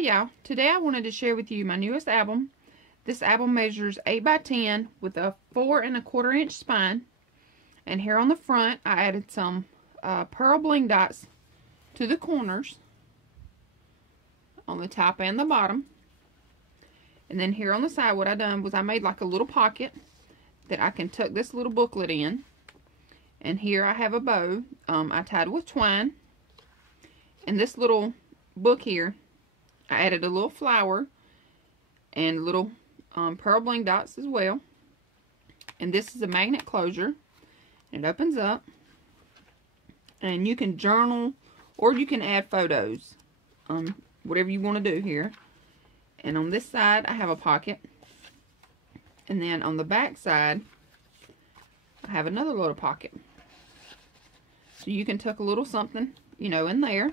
Hey y'all, today I wanted to share with you my newest album. This album measures 8 by 10 with a 4 1/4 inch spine. And here on the front, I added some pearl bling dots to the corners on the top and the bottom. And then here on the side, what I done was I made like a little pocket that I can tuck this little booklet in. And here I have a bow I tied with twine. And this little book here, I added a little flower and little pearl bling dots as well. And this is a magnet closure. It opens up. And you can journal or you can add photos. Whatever you want to do here. And on this side, I have a pocket. And then on the back side, I have another little pocket. So you can tuck a little something, you know, in there.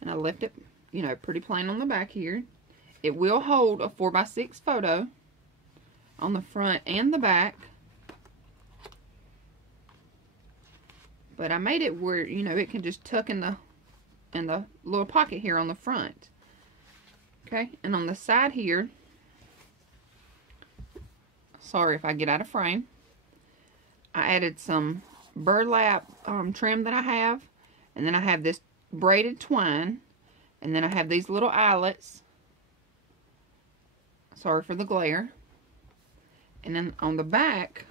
And I left it, you know, pretty plain on the back here. It will hold a 4 by 6 photo on the front and the back. But I made it where, you know, it can just tuck in the little pocket here on the front. Okay, and on the side here, sorry if I get out of frame, I added some burlap trim that I have, and then I have this braided twine, and then I have these little eyelets. Sorry for the glare. And then on the back,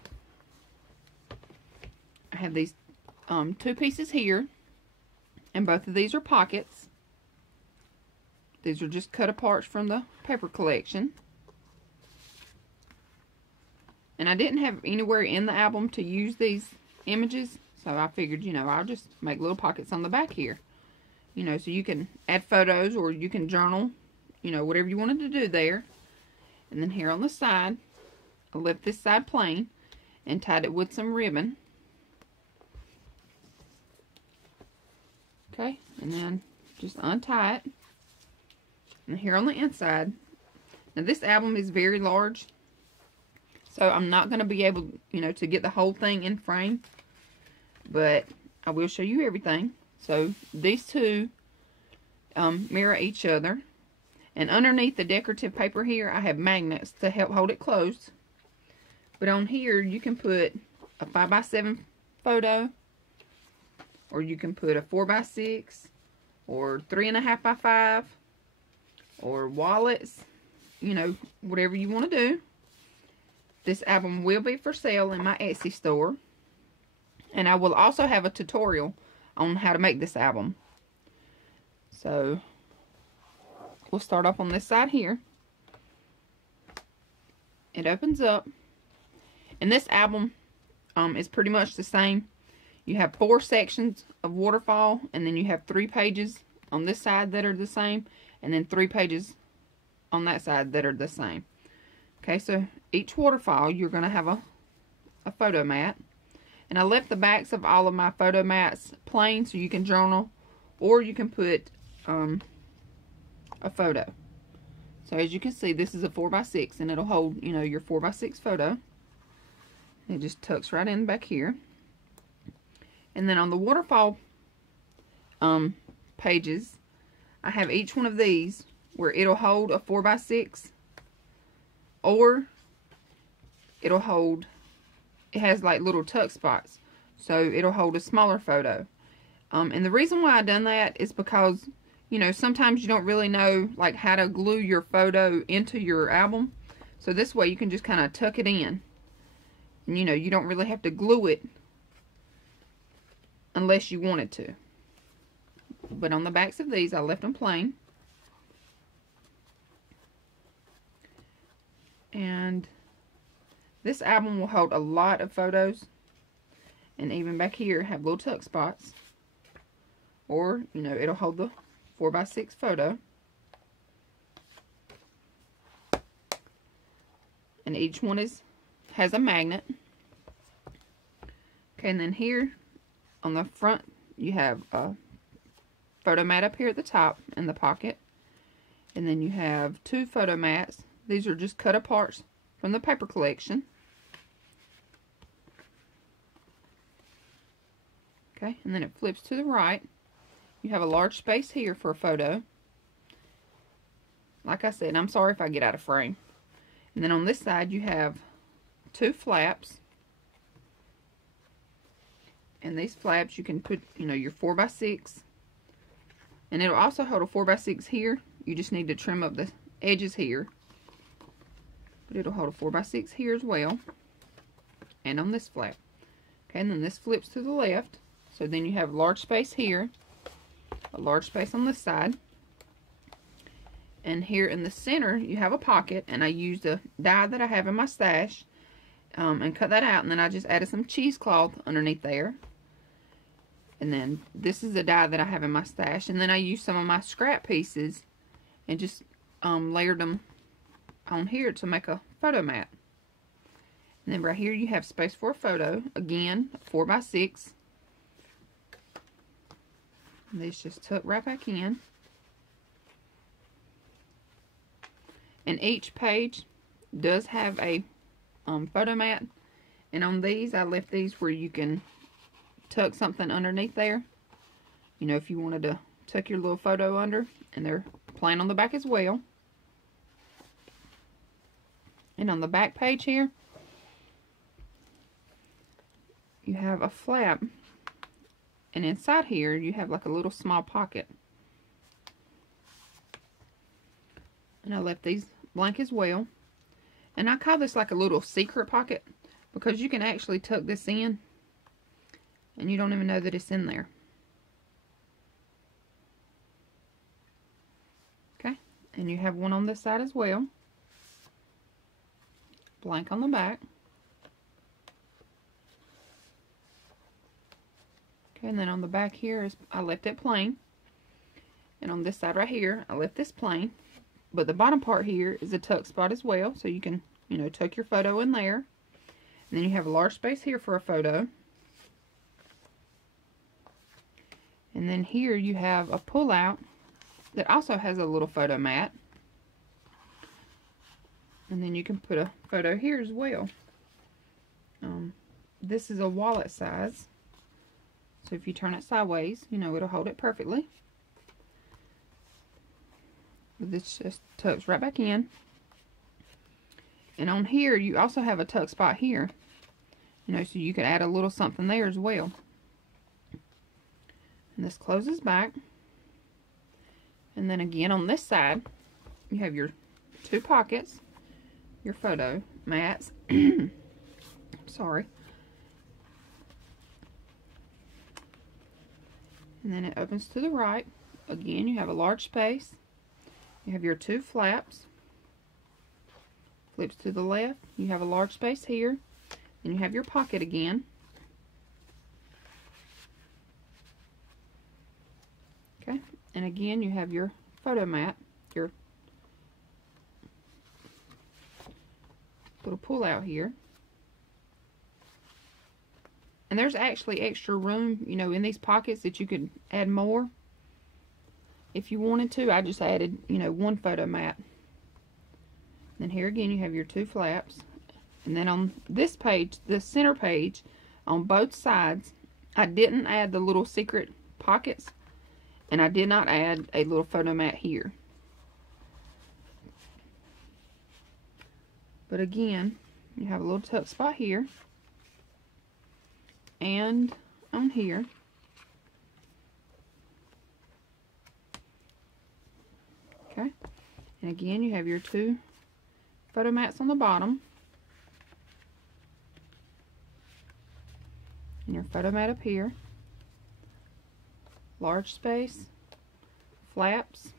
I have these 2 pieces here, and both of these are pockets. These are just cut apart from the paper collection. And I didn't have anywhere in the album to use these images, so I figured, you know, I'll just make little pockets on the back here. You know, so you can add photos or you can journal, you know, whatever you wanted to do there. And then here on the side, I left this side plain and tied it with some ribbon. Okay, and then just untie it. And here on the inside, now this album is very large, so I'm not going to be able, you know, to get the whole thing in frame, but I will show you everything. So these two mirror each other, and underneath the decorative paper here, I have magnets to help hold it closed. But on here, you can put a 5 by 7 photo, or you can put a 4 by 6, or 3.5 by 5. Or wallets, you know, whatever you want to do. This album will be for sale in my Etsy store. And I will also have a tutorial on how to make this album. So, we'll start off on this side here. It opens up. And this album is pretty much the same. You have 4 sections of waterfall, and then you have 3 pages on this side that are the same. And then 3 pages on that side that are the same. Okay, so each waterfall, you're going to have a photo mat. And I left the backs of all of my photo mats plain so you can journal. Or you can put a photo. So as you can see, this is a 4 by 6. And it'll hold, you know, your 4 by 6 photo. It just tucks right in back here. And then on the waterfall pages, I have each one of these where it'll hold a 4 by 6, or it'll hold, it has like little tuck spots, so it'll hold a smaller photo. And the reason why I done that is because, you know, sometimes you don't really know like how to glue your photo into your album. So this way you can just kind of tuck it in. And you know, you don't really have to glue it unless you wanted to. But on the backs of these, I left them plain. And this album will hold a lot of photos. And even back here, have little tuck spots. Or, you know, it'll hold the 4 by 6 photo. And each one has a magnet. Okay, and then here on the front, you have a photo mat up here at the top in the pocket, and then you have 2 photo mats. These are just cut apart from the paper collection. Okay, and then it flips to the right. You have a large space here for a photo, like I said, I'm sorry if I get out of frame. And then on this side you have 2 flaps. And these flaps you can put, your 4x6. And it'll also hold a 4x6 here. You just need to trim up the edges here. But it'll hold a 4x6 here as well. And on this flap. Okay, and then this flips to the left. So then you have a large space here. A large space on this side. And here in the center you have a pocket. And I used a die that I have in my stash. And cut that out. And then I just added some cheesecloth underneath there. And then this is a die that I have in my stash. And then I used some of my scrap pieces and just layered them on here to make a photo mat. And then right here you have space for a photo. Again, 4x6. And these just tuck right back in. And each page does have a photo mat. And on these, I left these where you can tuck something underneath there. If you wanted to tuck your little photo under. And they're plain on the back as well. And on the back page here, you have a flap. And inside here, you have like a little small pocket. And I left these blank as well. And I call this like a little secret pocket, because you can actually tuck this in and you don't even know that it's in there. Okay, and you have one on this side as well. Blank on the back. Okay, and then on the back here, I left it plain. And on this side right here, I left this plain. But the bottom part here is a tuck spot as well. So you can, tuck your photo in there. And then you have a large space here for a photo. And then here you have a pull-out that also has a little photo mat. And then you can put a photo here as well. This is a wallet size. So if you turn it sideways, it'll hold it perfectly. But this just tucks right back in. And on here, you also have a tuck spot here. So you could add a little something there as well. And this closes back. And then again on this side, you have your 2 pockets, your photo mats. Sorry. And then it opens to the right. Again, you have a large space. You have your 2 flaps. Flips to the left. You have a large space here. Then you have your pocket again. Okay, and again you have your photo mat, your little pull out here. And there's actually extra room, in these pockets that you could add more if you wanted to. I just added, 1 photo mat. Then here again you have your 2 flaps. And then on this page, the center page, on both sides, I didn't add the little secret pockets. And I did not add a little photo mat here. But again, you have a little tuck spot here. And on here. Okay. And again, you have your 2 photo mats on the bottom. And your photo mat up here. Large space, flaps,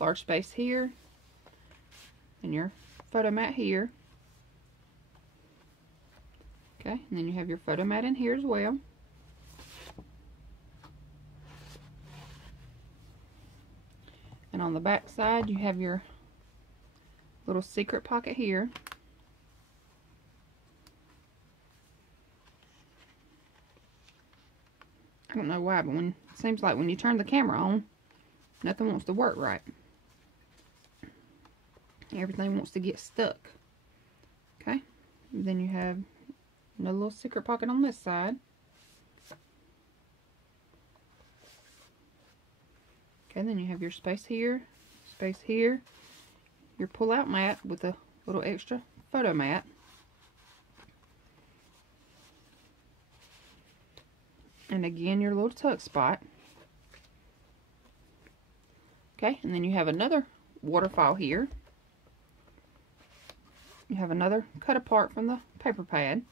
large space here, and your photo mat here. Okay, and then you have your photo mat in here as well. And on the back side, you have your little secret pocket here. I don't know why, but it seems like when you turn the camera on, nothing wants to work right. Everything wants to get stuck. Okay, and then you have another little secret pocket on this side. Okay, then you have your space here, space here, your pull-out mat with a little extra photo mat. And again, your little tuck spot. Okay, and then you have another waterfall here. You have another cut apart from the paper pad.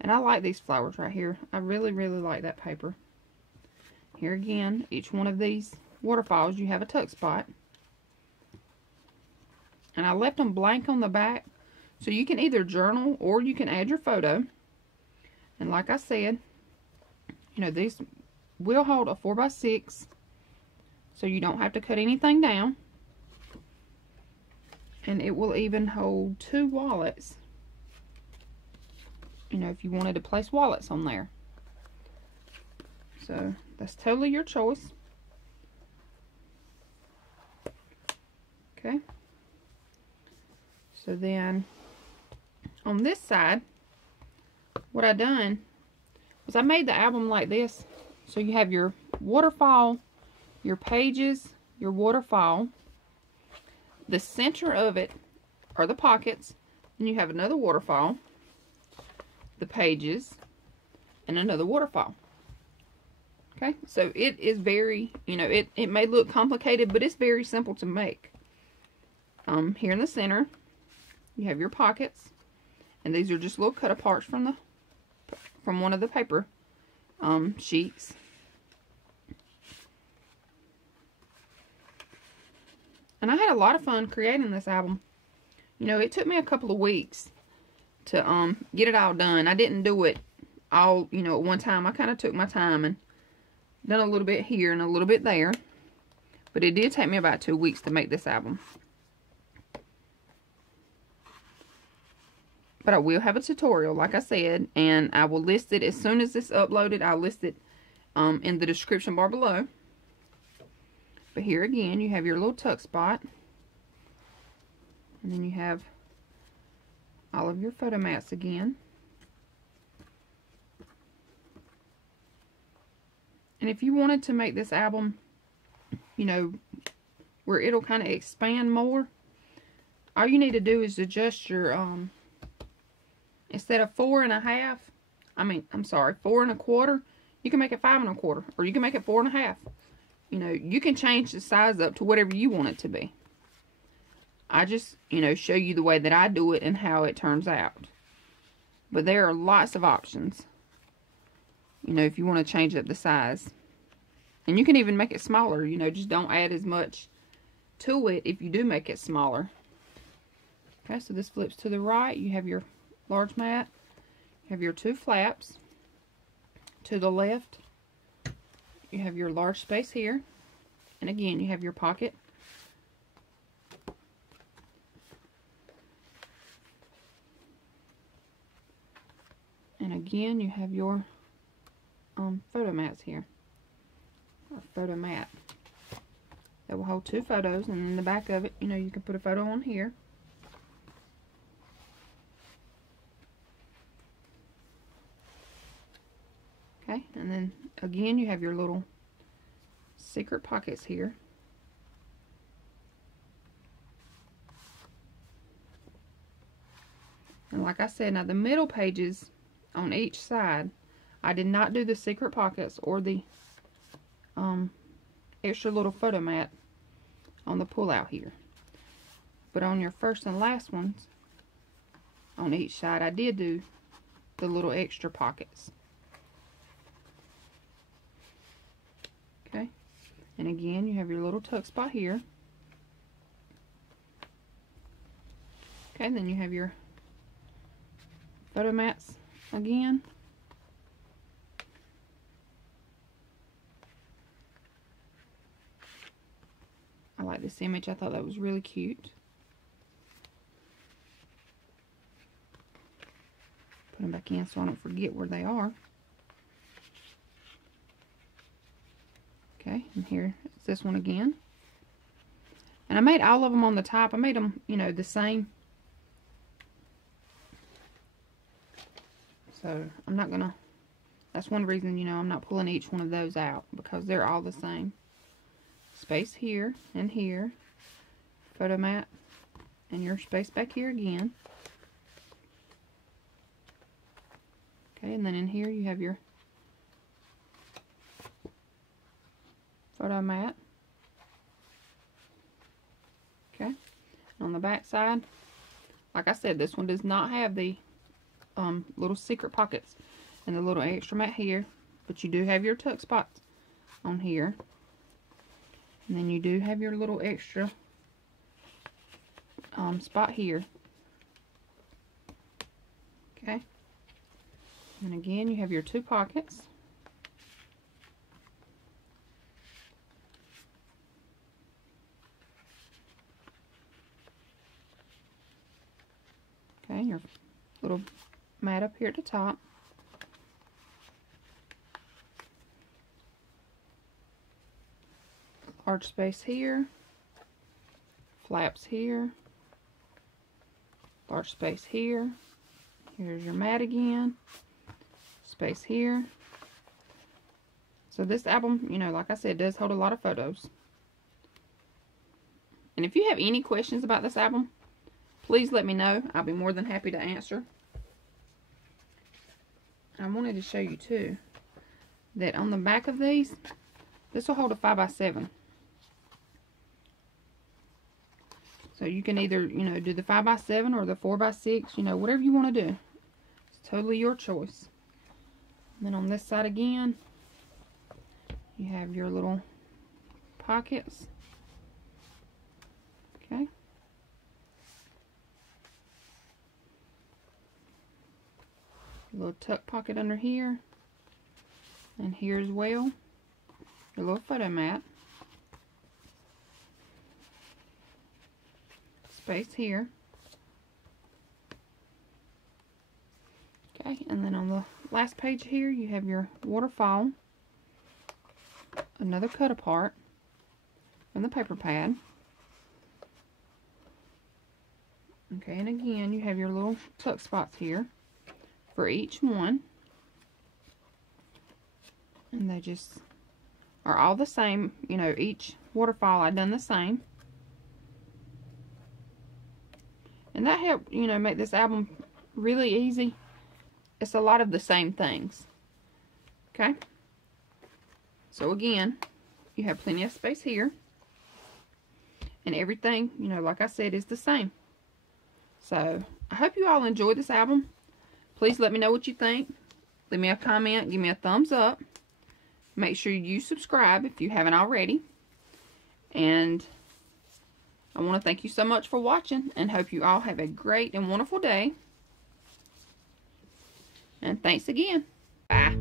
And I like these flowers right here. I really, really like that paper. Here again, each one of these waterfalls, you have a tuck spot. And I left them blank on the back, so you can either journal or you can add your photo. And like I said, you know, these will hold a 4x6, so you don't have to cut anything down. And it will even hold 2 wallets, you know, if you wanted to place wallets on there. So that's totally your choice. Okay. So then on this side, what I done was I made the album like this. So you have your waterfall, your pages, your waterfall. The center of it are the pockets. Then you have another waterfall, the pages, and another waterfall. Okay, so it is very, you know, it may look complicated, but it's very simple to make. Here in the center, you have your pockets, and these are just little cut aparts from one of the paper sheets. And I had a lot of fun creating this album. You know, it took me a couple of weeks to get it all done. I didn't do it all, you know, at one time. I kind of took my time and done a little bit here and a little bit there. But it did take me about 2 weeks to make this album. But I will have a tutorial, like I said, and I will list it as soon as it's uploaded. I'll list it in the description bar below. But here again, you have your little tuck spot. And then you have all of your photo mats again. And if you wanted to make this album, you know, where it'll kind of expand more, all you need to do is adjust your, instead of 4 1/4, 4 1/4, you can make it 5 1/4, or you can make it 4 1/2. You know, you can change the size up to whatever you want it to be. I just, you know, show you the way that I do it and how it turns out. But there are lots of options, you know, if you want to change up the size. And you can even make it smaller, you know, just don't add as much to it if you do make it smaller. Okay, so this flips to the right. You have your large mat. You have your 2 flaps. To the left, you have your large space here. And again, you have your pocket. And again, you have your photo mats here. Or photo mat. That will hold 2 photos. And in the back of it, you know, you can put a photo on here. Okay, and then again, you have your little secret pockets here. And like I said, now the middle pages on each side, I did not do the secret pockets or the extra little photo mat on the pull out here. But on your first and last ones, on each side, I did do the little extra pockets. Okay, and again, you have your little tuck spot here. Okay, and then you have your photo mats again. I like this image. I thought that was really cute. Put them back in so I don't forget where they are. Okay, and here is this one again. And I made all of them on the top. I made them, you know, the same. So I'm not gonna, that's one reason, you know, I'm not pulling each one of those out, because they're all the same. space here and here, photo mat, and your space back here again. Okay, and then in here you have your photo mat. Okay, and on the back side, like I said, this one does not have the little secret pockets and the little extra mat here, but you do have your tuck spots on here, and then you do have your little extra spot here. Okay, and again you have your 2 pockets. Okay, your little mat up here at the top. Large space here. Flaps here. Large space here. Here's your mat again. Space here. So this album, you know, like I said, does hold a lot of photos. And if you have any questions about this album, please let me know. I'll be more than happy to answer. I wanted to show you too that on the back of these, this will hold a 5x7. So you can either, you know, do the 5x7 or the 4x6, you know, whatever you want to do. It's totally your choice. And then on this side again, you have your little pockets. Okay. A little tuck pocket under here. And here as well, your little photo mat. Space here. Okay, and then on the last page here, you have your waterfall, another cut apart, and the paper pad. Okay, and again, you have your little tuck spots here for each one. And they just are all the same, you know, each waterfall I done the same. And that helped, you know, make this album really easy. It's a lot of the same things. Okay? So again, you have plenty of space here. And everything, you know, like I said, is the same. So, I hope you all enjoyed this album. Please let me know what you think. Leave me a comment. Give me a thumbs up. Make sure you subscribe if you haven't already. And I want to thank you so much for watching and hope you all have a great and wonderful day. And thanks again. Bye.